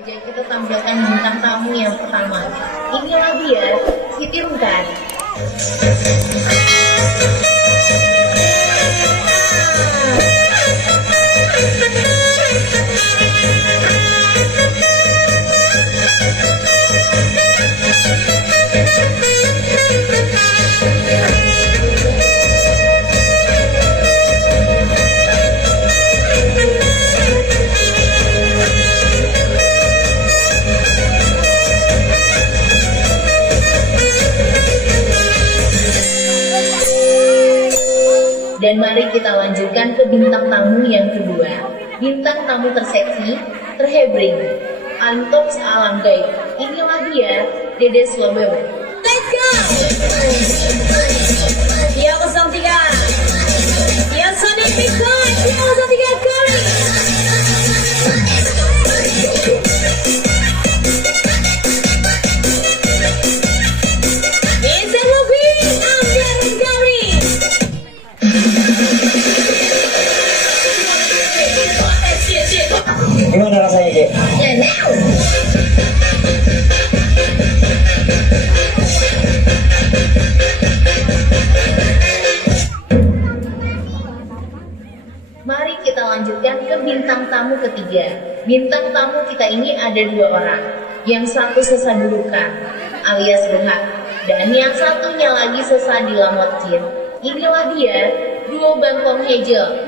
saja kita tampilkan bintang tamu yang pertama. Inilah dia, Siti Rungkat. Dan mari kita lanjutkan ke bintang tamu yang kedua. Bintang tamu terseksi, terhebring, Antox alam gaib. Inilah dia, Dede Slobowo. Let's go! Dia 03. Dia Sonic Bitcoin. Dia 03 kali. Vincent Luffy. Amir Gabri. Gimana rasanya, Cek? Mari kita lanjutkan ke bintang tamu ketiga. Bintang tamu kita ini ada dua orang. Yang satu sesa dudukan alias berhak, dan yang satunya lagi sesa dilamotkin. Inilah dia, duo Bangkong Hejel.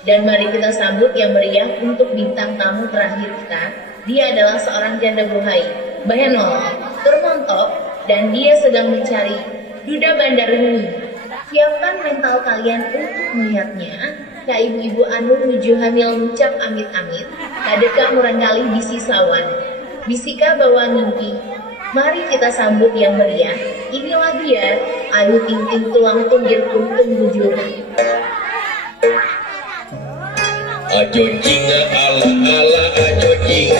Dan mari kita sambut yang meriah untuk bintang tamu terakhir kita. Dia adalah seorang janda buhai, Bahenol, termontok, dan dia sedang mencari duda bandar Rumi. Siapkan mental kalian untuk melihatnya. Ka ibu-ibu anu nuju hamil ngucap amit-amit, kadeka muranggali bisi sawan, bisika bawa ngimpi. Mari kita sambut yang meriah. Inilah dia, Ayu Ting Ting tulang tunggir kuntung bujur. Ajo jing ala ala ajo jing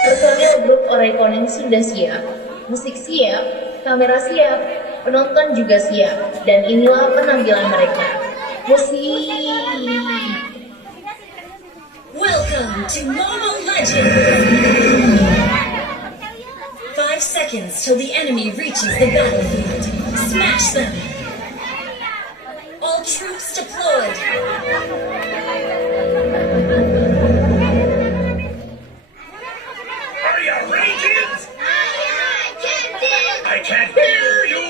Personil grup Orekonen sudah siap, musik siap, kamera siap, penonton juga siap, dan inilah penampilan mereka. Musik. Welcome to Mobile Legends! 5 seconds till the enemy reaches the battlefield. Smash them! All troops deployed! Are you ready, kids? I can't hear you.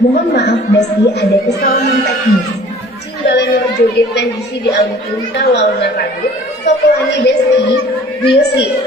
Mohon maaf Besti, ada kesalahan teknis. Cimbalan joget kondisi di album Tawauna Radu, Sokolani Besti, Music.